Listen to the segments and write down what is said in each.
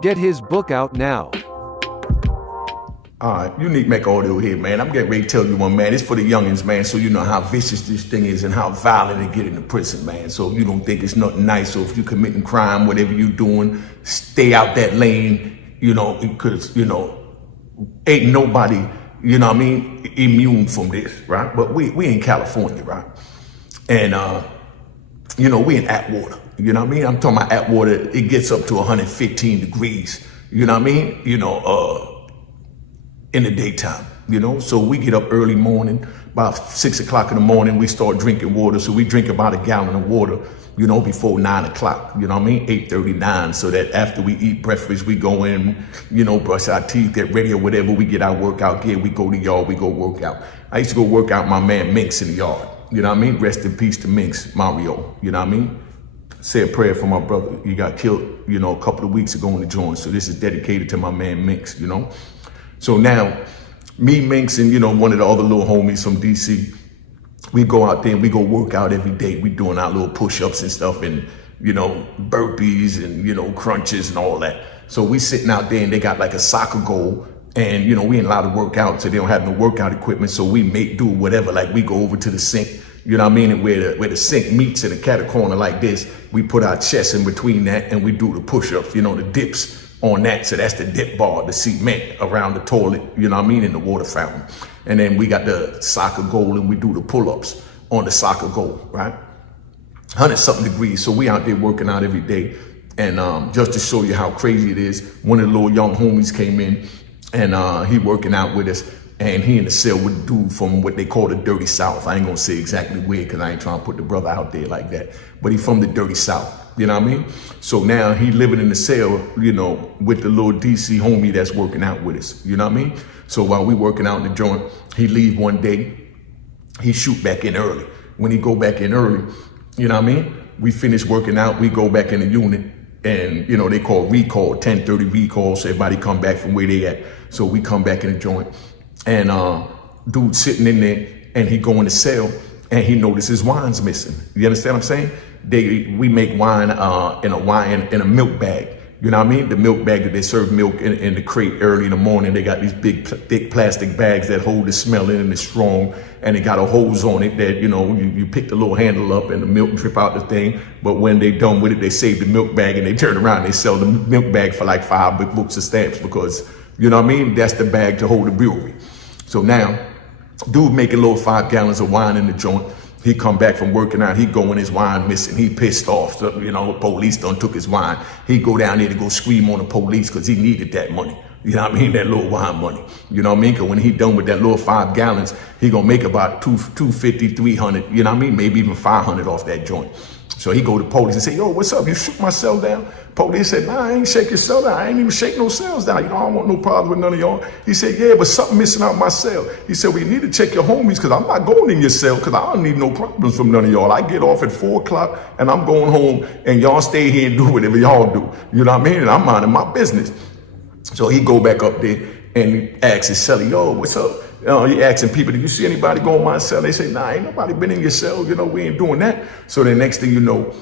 Get his book out now. All right, Unique Mecca Audio here, man. I'm getting ready to tell you one, man. It's for the youngins, man, so you know how vicious this thing is and how violent they get in the prison, man. So you don't think it's nothing nice. So if you're committing crime, whatever you're doing, stay out that lane, because, ain't nobody, immune from this, right? But we in California, right? And, we in Atwater, I'm talking about Atwater. It gets up to 115 degrees, in the daytime, so we get up early morning, about 6 o'clock in the morning, we start drinking water. So we drink about a gallon of water, before 9 o'clock, 8:39. So that after we eat breakfast, we go in, brush our teeth, get ready or whatever. We get our workout gear, we go to the yard, we go work out. I used to go work out my man Minx in the yard, Rest in peace to Minx, Mario, Say a prayer for my brother. He got killed, a couple of weeks ago in the joint. So this is dedicated to my man Minx, So now, me, Minx, and, one of the other little homies from DC, we go out there and we go work out every day. We doing our little push-ups and stuff and, burpees and, crunches and all that. So we sitting out there and they got like a soccer goal and, we ain't allowed to work out, so they don't have no workout equipment. So we do whatever, like we go over to the sink, and where the sink meets in a catty corner like this, we put our chest in between that and we do the push-ups, the dips on that. So that's the dip bar, the cement around the toilet, in the water fountain. And then we got the soccer goal and we do the pull-ups on the soccer goal, right? 100-something degrees. So we out there working out every day. And just to show you how crazy it is, one of the little young homies came in and he working out with us. And he in the cell with a dude from what they call the Dirty South. I ain't gonna say exactly where, because I ain't trying to put the brother out there like that. But he from the Dirty South, So now he living in the cell, with the little DC homie that's working out with us, So while we working out in the joint, he leave one day, he shoot back in early. When he go back in early, we finish working out, we go back in the unit, and, they call recall, 10:30 recall, so everybody come back from where they at. So we come back in the joint. And dude sitting in there and he go in the cell and he notices his wine's missing. You understand what I'm saying? We make wine in a milk bag. The milk bag that they serve milk in the crate early in the morning. They got these big, thick plastic bags that hold the smell in and it's strong. And they got a hose on it that, you pick the little handle up and the milk drip out the thing. But when they done with it, they save the milk bag and they turn around and they sell the milk bag for like 5 books of stamps because, that's the bag to hold the brewery. So now, dude making little 5 gallons of wine in the joint. He come back from working out, he going his wine missing. He pissed off, so, police done took his wine. He go down there to go scream on the police because he needed that money. That little wine money. Because when he done with that little 5 gallons, he gonna make about $250, $300, maybe even $500 off that joint. So he go to police and say, yo, what's up? You shook my cell down? Police said, nah, I ain't shake your cell down. I ain't even shake no cells down. I don't want no problems with none of y'all. He said, yeah, but something missing out my cell. He said, well, you need to check your homies because I'm not going in your cell because I don't need no problems from none of y'all. I get off at 4 o'clock and I'm going home and y'all stay here and do whatever y'all do. And I'm minding my business. So he go back up there and he asks his cellie, yo, what's up? He asking people, did you see anybody go in my cell? They say, nah, ain't nobody been in your cell. We ain't doing that. So the next thing you know,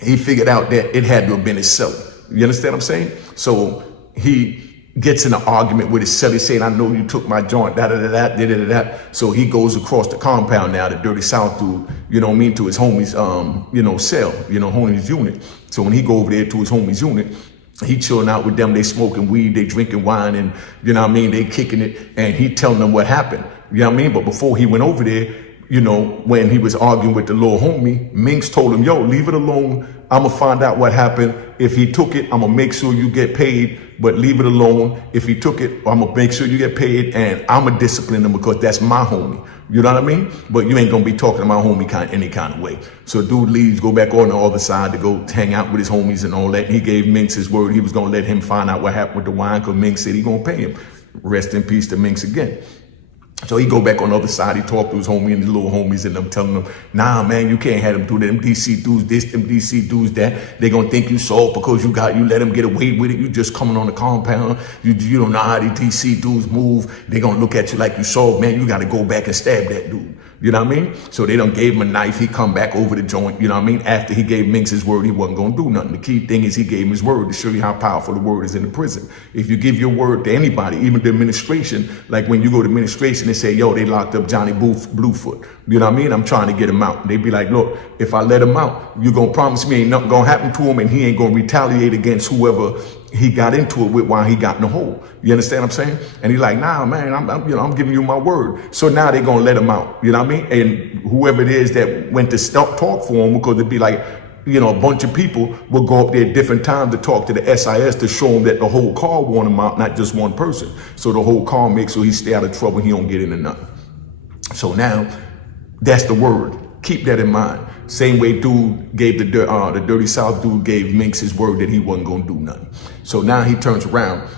he figured out that it had to have been his cellie. You understand what I'm saying? So he gets in an argument with his cellie saying, I know you took my joint, da-da-da-da. So he goes across the compound now, the Dirty South dude, to his homie's, cell, homie's unit. So when he go over there to his homie's unit, he chilling out with them, they smoking weed, they drinking wine, and they kicking it, and he telling them what happened. But before he went over there, when he was arguing with the little homie, Minx told him, yo, leave it alone. I'm gonna find out what happened. If he took it, I'm gonna make sure you get paid, but leave it alone. If he took it, I'm gonna make sure you get paid, and I'm gonna discipline him because that's my homie. You know what I mean? But you ain't gonna be talking to my homie any kind of way. So dude leaves, go back on the other side to go hang out with his homies and all that. He gave Minx his word he was gonna let him find out what happened with the wine because Minx said he gonna pay him. Rest in peace to Minx again. So he go back on the other side. He talk to his homie and his little homies, and I'm telling them, nah, man, you can't have them do that. Them DC dudes this, them DC dudes that. They gonna think you soft because you let them get away with it. You just coming on the compound. You don't know how these DC dudes move. They gonna look at you like you soft, man. You gotta go back and stab that dude. You know what I mean? So they done gave him a knife. He come back over the joint. You know what I mean? After he gave Minx his word, he wasn't going to do nothing. The key thing is he gave him his word to show you how powerful the word is in the prison. If you give your word to anybody, even the administration, like when you go to administration, they say, yo, they locked up Johnny Bluefoot. You know what I mean? I'm trying to get him out. They be like, look, if I let him out, you're going to promise me ain't nothing going to happen to him, and he ain't going to retaliate against whoever he got into it with while he got in the hole. You understand what I'm saying? And he's like, nah, man, I'm giving you my word. So now they're going to let him out. You know what I mean? And whoever it is that went to talk for him, because it'd be like, you know, a bunch of people will go up there at different times to talk to the SIS to show him that the whole car want him out, not just one person. So the whole car makes so he stay out of trouble. He don't get into nothing. So now that's the word. Keep that in mind. Same way dude gave the Dirty South dude gave Minx his word that he wasn't going to do nothing. So now he turns around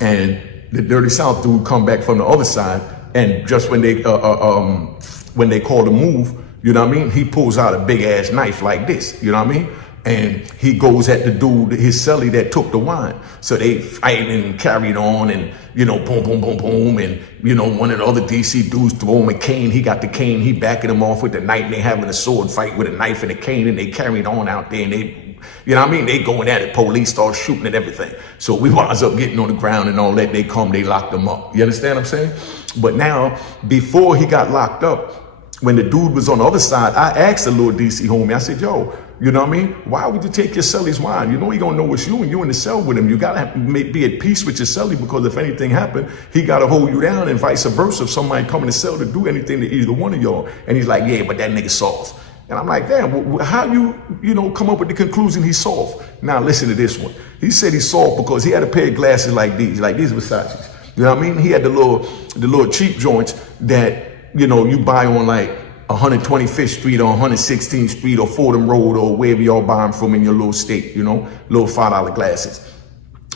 and the Dirty South dude come back from the other side, and just when they call the move, you know what I mean? He pulls out a big ass knife like this, you know what I mean? And he goes at the dude, his cellie that took the wine. So they fighting and carried on, and, you know, boom, boom, boom, boom. And, you know, one of the other DC dudes throw him a cane. He got the cane. He backing him off with the knife, and they having a sword fight with a knife and a cane, and they carried on out there, and they, you know what I mean? They going at it. Police start shooting and everything. So we winds up getting on the ground and all that. They come, they locked them up. You understand what I'm saying? But now, before he got locked up, when the dude was on the other side, I asked the little DC homie, I said, yo, you know what I mean? Why would you take your cellie's wine? You know he gonna know it's you, and you in the cell with him. You gotta be at peace with your cellie, because if anything happened, he gotta hold you down, and vice versa. If somebody come in the cell to do anything to either one of y'all, and he's like, yeah, but that nigga soft. And I'm like, damn, how you come up with the conclusion he's soft? Now listen to this one. He said he's soft because he had a pair of glasses like these Versace's. You know what I mean? He had the little cheap joints that, you know, you buy on like 125th Street or 116th Street or Fordham Road or wherever y'all buy them from in your little state, you know, little $5 glasses.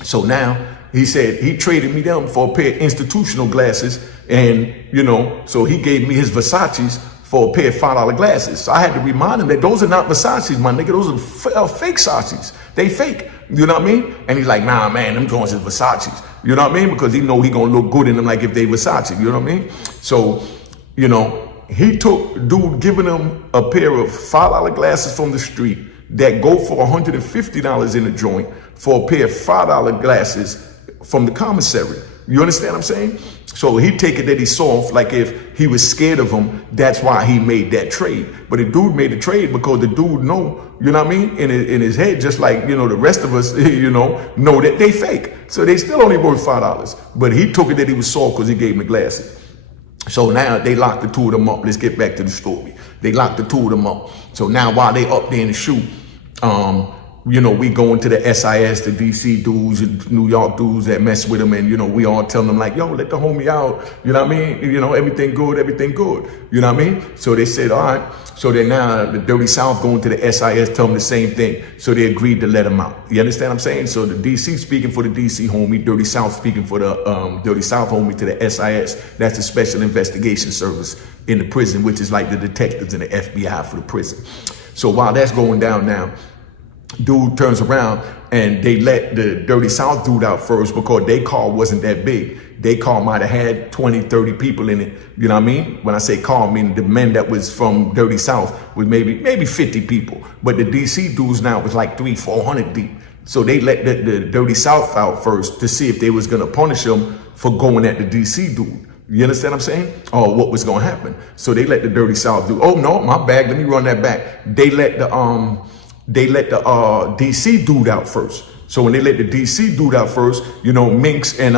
So now he said he traded me them for a pair of institutional glasses, and, you know, so he gave me his Versace's for a pair of $5 glasses. So I had to remind him that those are not Versace's, my nigga. Those are fake Versace's. They fake. You know what I mean? And he's like, nah, man, them joints is Versace's. You know what I mean? Because he know he gonna look good in them like if they Versace. You know what I mean? So, you know, he took dude giving him a pair of $5 glasses from the street that go for $150 in the joint for a pair of $5 glasses from the commissary. You understand what I'm saying? So he take it that he's soft, like if he was scared of him, that's why he made that trade. But the dude made the trade because the dude know, you know what I mean, in his head, just like, you know, the rest of us, you know that they fake. So they still only worth $5. But he took it that he was soft because he gave him the glasses. So now they locked the two of them up. Let's get back to the story. They locked the two of them up. So now while they up there in the shoot, you know, we go into the SIS, the DC dudes and New York dudes that mess with them, and, you know, we all tell them like, yo, let the homie out. You know what I mean? You know, everything good, everything good. You know what I mean? So they said, all right. So then now the Dirty South going to the SIS, tell them the same thing. So they agreed to let him out. You understand what I'm saying? So the DC speaking for the DC homie, Dirty South speaking for the Dirty South homie to the SIS. That's the Special Investigation Service in the prison, which is like the detectives and the FBI for the prison. So while that's going down now, dude turns around and they let the Dirty South dude out first because their car wasn't that big. Their car might have had 20, 30 people in it. You know what I mean? When I say car, I mean the men that was from Dirty South was maybe 50 people. But the DC dudes now was like 300-400 deep. So they let the Dirty South out first to see if they was going to punish him for going at the DC dude. You understand what I'm saying? Or what was going to happen. So they let the Dirty South do, oh no, my bag, let me run that back. They let the DC dude out first. So when they let the DC dude out first, you know, Minx and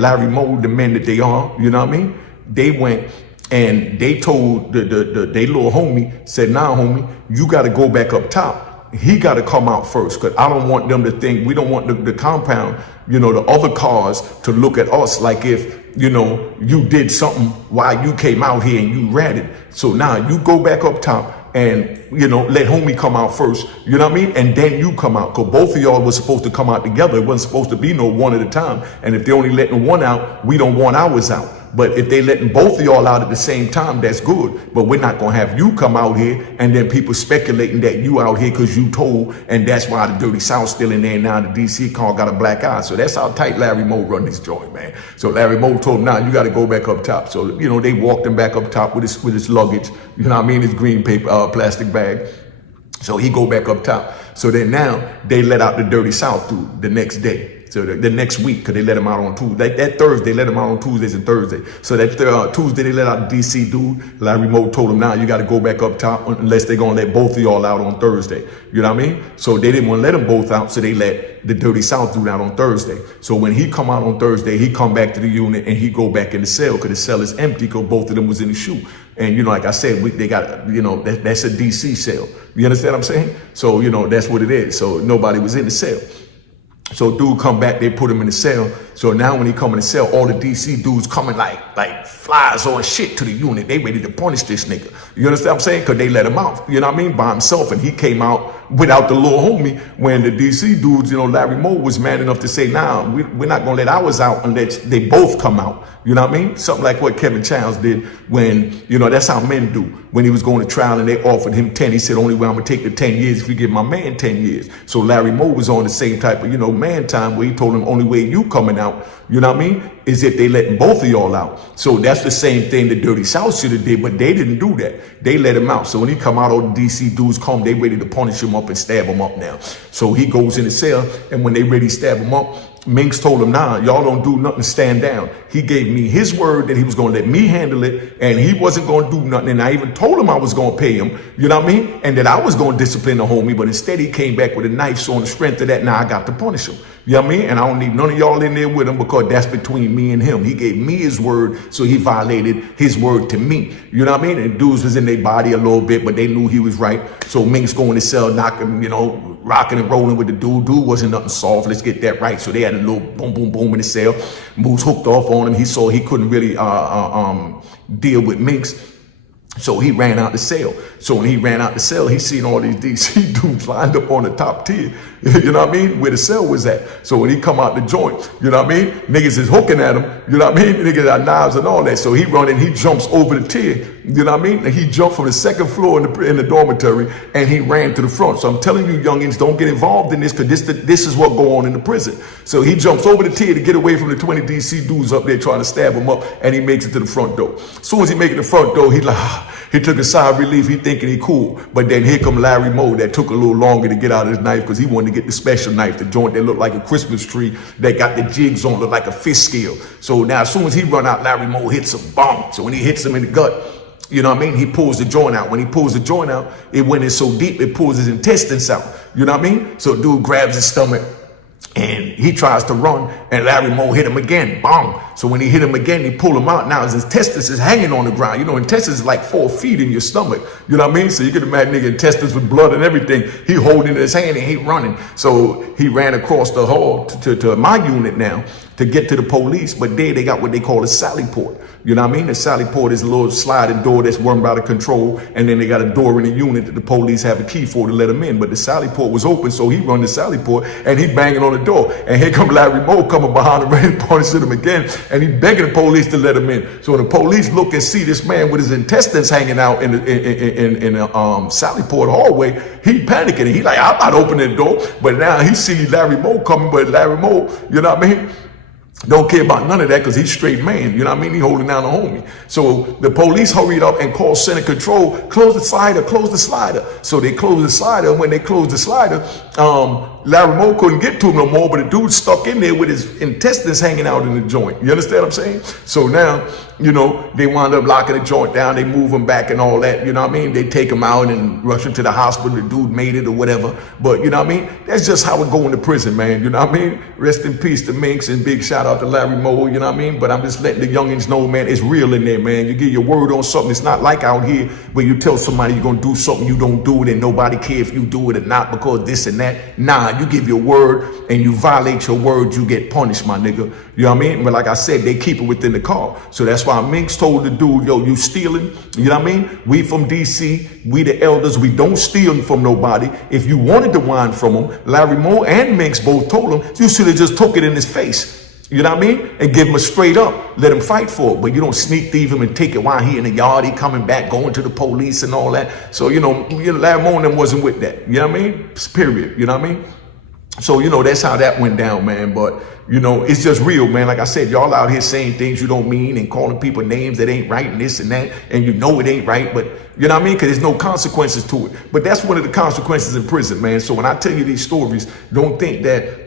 Larry Moe, the men that they are, you know what I mean? They went and they told they little homie, said, nah, homie, you got to go back up top. He got to come out first, because I don't want them to think, we don't want the compound, you know, the other cars to look at us like if, you know, you did something while you came out here and you ratted. So now you go back up top and, you know, let homie come out first, you know what I mean? And then you come out, because both of y'all was supposed to come out together. It wasn't supposed to be no one at a time. And if they're only letting one out, we don't want ours out. But if they letting both of y'all out at the same time, that's good. But we're not gonna have you come out here and then people speculating that you out here because you told, and that's why the Dirty South still in there now. The DC car got a black eye. So that's how tight Larry Moe run this joint, man. So Larry Moe told him, "Now you got to go back up top." So they walked him back up top with his luggage. You know what I mean? His green paper plastic bag. So he go back up top. So then now they let out the Dirty South dude the next day. So the next week, because they let him out on Tuesday. That Thursday, let him out on Tuesdays and Thursdays. So that Tuesday, they let out the DC dude. Larry Moe told him, "Now you got to go back up top unless they're going to let both of y'all out on Thursday." You know what I mean? So they didn't want to let them both out, so they let the Dirty South dude out on Thursday. So when he come out on Thursday, he come back to the unit and he go back in the cell because the cell is empty because both of them was in the shoe. And, like I said, they got, that's a DC cell. You understand what I'm saying? So, that's what it is. So nobody was in the cell. So dude come back, they put him in the cell. So now when he come in the cell, all the DC dudes coming like flies on shit to the unit. They ready to punish this nigga. You understand what I'm saying? Because they let him out, you know what I mean, by himself. And he came out without the little homie when the DC dudes, Larry Moe was man enough to say, "Nah, we're not going to let ours out unless they both come out." You know what I mean? Something like what Kevin Childs did when, that's how men do. When he was going to trial and they offered him 10, he said, "Only way I'm going to take the 10 years if you give my man 10 years. So Larry Moe was on the same type of, man time where he told him, "Only way you coming out," you know what I mean, is if they letting both of y'all out. So that's the same thing the Dirty South should have did, but they didn't do that. They let him out. So when he come out, all the DC dudes come, they ready to punish him up and stab him up now. So he goes in the cell, and when they ready to stab him up, Minks told him, "Nah, y'all don't do nothing, stand down." He gave me his word that he was going to let me handle it, and he wasn't going to do nothing. And I even told him I was going to pay him, you know what I mean? And that I was going to discipline the homie, but instead he came back with a knife. So on the strength of that, now I got to punish him. You know what I mean? And I don't need none of y'all in there with him because that's between me and him. He gave me his word, so he violated his word to me. You know what I mean? And dudes was in their body a little bit, but they knew he was right. So Minks go in the cell, knocking, rocking and rolling with the dude. Dude wasn't nothing soft. Let's get that right. So they had a little boom, boom, boom in the cell. Moose hooked off on him. He saw he couldn't really deal with Minks. So he ran out the cell. So when he ran out the cell, he seen all these DC dudes lined up on the top tier, you know what I mean, where the cell was at. So when he come out the joint, you know what I mean, niggas is hooking at him, you know what I mean, niggas got knives and all that. So he run and he jumps over the tier, you know what I mean, and he jumped from the second floor in the dormitory and he ran to the front. So I'm telling you, youngins, don't get involved in this because this is what go on in the prison. So he jumps over the tier to get away from the 20 DC dudes up there trying to stab him up, and he makes it to the front door. As soon as he make it to the front door, he took a sigh of relief. He thinking he cool. But then here come Larry Moe that took a little longer to get out of his knife because he wanted to get the special knife, the joint that looked like a Christmas tree that got the jigs on, looked like a fish scale. So now as soon as he run out, Larry Moe hits him, bomb. So when he hits him in the gut, you know what I mean, he pulls the joint out. When he pulls the joint out, it went in so deep, it pulls his intestines out. You know what I mean? So dude grabs his stomach and he tries to run, and Larry Moe hit him again, bang. So when he hit him again, he pulled him out. Now his intestines is hanging on the ground. Intestines is like 4 feet in your stomach. You know what I mean? So you can imagine nigga intestines with blood and everything. He holding his hand and he running. So he ran across the hall to my unit now to get to the police. But there they got what they call a sally port. You know what I mean? The sally port is a little sliding door that's run out of control. And then they got a door in the unit that the police have a key for to let him in. But the sally port was open, so he run the sally port and he banging on the door. And here come Larry Moe coming behind him, ready to punish him again. And he begging the police to let him in. So when the police look and see this man with his intestines hanging out in the sally port hallway, he panicking. And he like, I'm not opening the door. But now he see Larry Moe coming, but Larry Moe, you know what I mean, don't care about none of that because he's straight man. You know what I mean? He holding down the homie. So the police hurried up and called center control, close the slider, close the slider. So they closed the slider. And when they closed the slider, Larry Moe couldn't get to him no more, but the dude stuck in there with his intestines hanging out in the joint. You understand what I'm saying? So now, they wound up locking the joint down. They move him back and all that. You know what I mean? They take him out and rush him to the hospital. The dude made it or whatever. But you know what I mean? That's just how it go into prison, man. You know what I mean? Rest in peace to Minks and big shout out to Larry Moe. You know what I mean? But I'm just letting the youngins know, man, it's real in there, man. You give your word on something. It's not like out here where you tell somebody you're going to do something, you don't do it, and nobody care if you do it or not because this and that. Nah, you give your word and you violate your word, you get punished, my nigga. You know what I mean? But like I said, they keep it within the car. So that's why Minks told the dude, yo, you stealing? You know what I mean? We from DC, we the elders, we don't steal from nobody. If you wanted the wine from him, Larry Moe and Minks both told him, you should have just took it in his face. You know what I mean? And give him a straight up, let him fight for it. But you don't sneak thief him and take it while he in the yard, he coming back, going to the police and all that. So, Larry Moe and them wasn't with that. You know what I mean? Period. You know what I mean? So, that's how that went down, man. But, it's just real, man. Like I said, y'all out here saying things you don't mean and calling people names that ain't right and this and that. And it ain't right. But, you know what I mean? Because there's no consequences to it. But that's one of the consequences in prison, man. So when I tell you these stories, don't think that,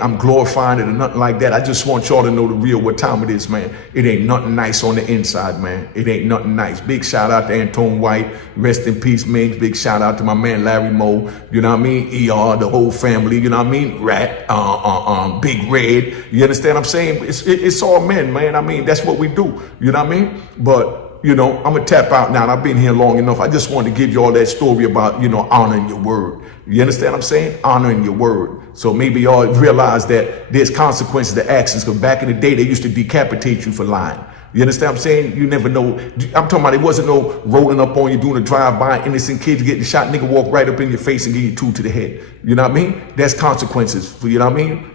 I'm glorifying it or nothing like that. I just want y'all to know the real what time it is, man. It ain't nothing nice on the inside, man. It ain't nothing nice. Big shout out to Antone White. Rest in peace, Mings. Big shout out to my man, Larry Moe. You know what I mean? ER, the whole family. You know what I mean? Rat, Big Red. You understand what I'm saying? It's all men, man. I mean, that's what we do. You know what I mean? But, I'm going to tap out now. And I've been here long enough. I just wanted to give you all that story about, honoring your word. You understand what I'm saying? Honoring your word. So maybe y'all realize that there's consequences to actions. Because back in the day, they used to decapitate you for lying. You understand what I'm saying? You never know. I'm talking about it wasn't no rolling up on you, doing a drive-by, innocent kids getting shot, nigga walk right up in your face and give you 2 to the head. You know what I mean? That's consequences for, you know what I mean?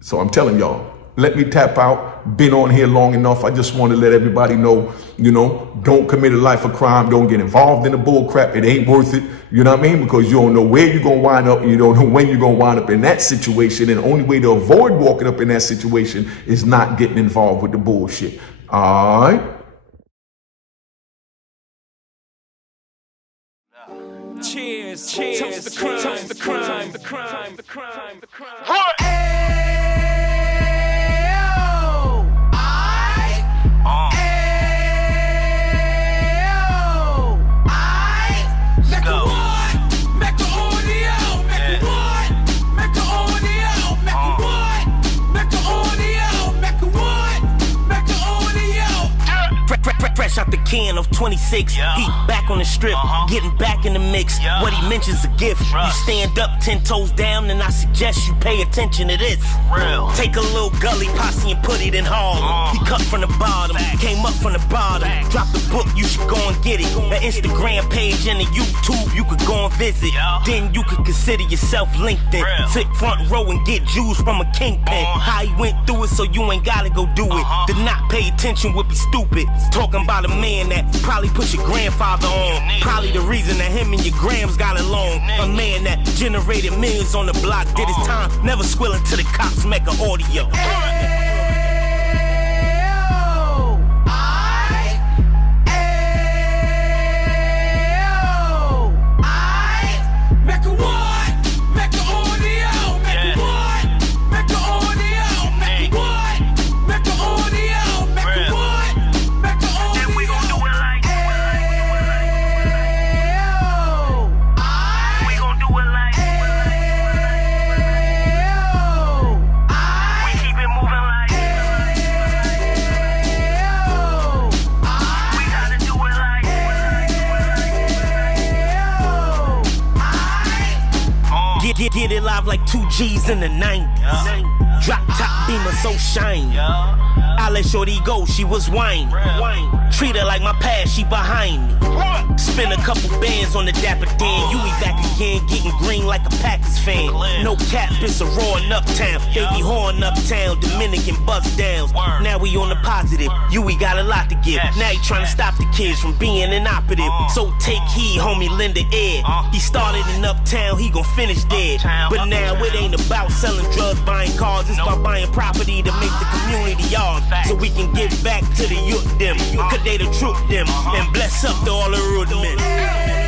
So I'm telling y'all, let me tap out. Been on here long enough. I just want to let everybody know, don't commit a life of crime. Don't get involved in the bull crap. It ain't worth it. You know what I mean? Because you don't know where you're going to wind up. And you don't know when you're going to wind up in that situation. And the only way to avoid walking up in that situation is not getting involved with the bullshit. All right? Cheers. Toast the crime. Toast the crime. The crime. The crime. The crime. Fresh out the can of 26, yeah. He back on the strip, getting back in the mix. Yeah. What he mentions a gift. You stand up 10 toes down, and I suggest you pay attention to this. Real. Take a little gully posse and put it in Harlem. He cut from the bottom, came up from the bottom. Drop the book, you should go and get it. An Instagram page and a YouTube you could go and visit. Then you could consider yourself LinkedIn. Sit front row and get Jews from a kingpin. How he went through it, so you ain't gotta go do it. To not pay attention would be stupid. Talking about a man that probably put your grandfather on. Probably the reason that him and your grams got along. A man that generated millions on the block, did his time, never squilling to the cops, Mecca audio. Get it live like 2 G's in the 90s. Drop top beamer so shiny. I let shorty go, she was whining. Treat her like my past, she behind me. Spend a couple bands on the Dapper Dan. You be back again, getting green like a Packers fan. No cap, it's a roaring uptown. They be horn uptown, Dominican bust downs. Now we on the positive, we got a lot to give. Now he trying to stop the kids from being inoperative. So take heed, homie, lend a ear. He started in uptown, he gon' finish dead. But now it ain't about selling drugs, buying cars. It's about buying property to make the community yours. So we can give back to the youth them. Cause they the truth them. And bless up to all the root men.